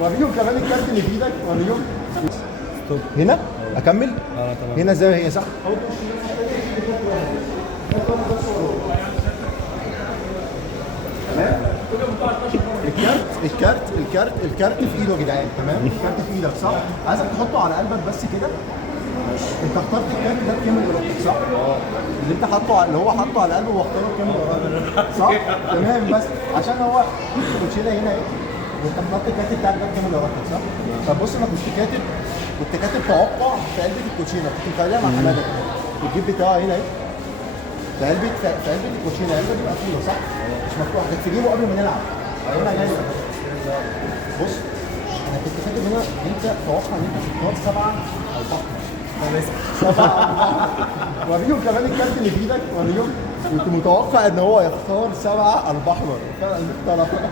وريهم كمان الكارت اللي في ايدك، وريهم. هنا اكمل. هنا زي ما هي صح. تمام. الكارت في ايده يا جدعان. تمام. الكارت في ايدك صح. عايزك تحطه على قلبك بس كده. انت اخترت الكارت ده بكامل ارادتك صح؟ اللي انت حاطه اللي هو حاطه على قلبه واختاره بكامل ارادتك صح؟ تمام. بس عشان هو الكوتشينه هنا اهي، وانت اخترت الكارت بتاعك ده بكامل ارادتك صح؟ طب بص، انا كنت كاتب توقع في علبه الكوتشينه، كنت مخليها مع حماده كده. الجيب بتاعها هنا اهي، في علبه الكوتشينه. العلبه دي مقفوله صح؟ مش مفتوحه، كانت في جيبه قبل ما نلعب. هنا جاي بص، انا كنت كاتب هنا انت توقع ان انت تختار 7 البحر. 7 وريهم كمان الكارت اللي في ايدك، وريهم. كنت متوقع ان هو يختار 7 البحر، فعلا اختار.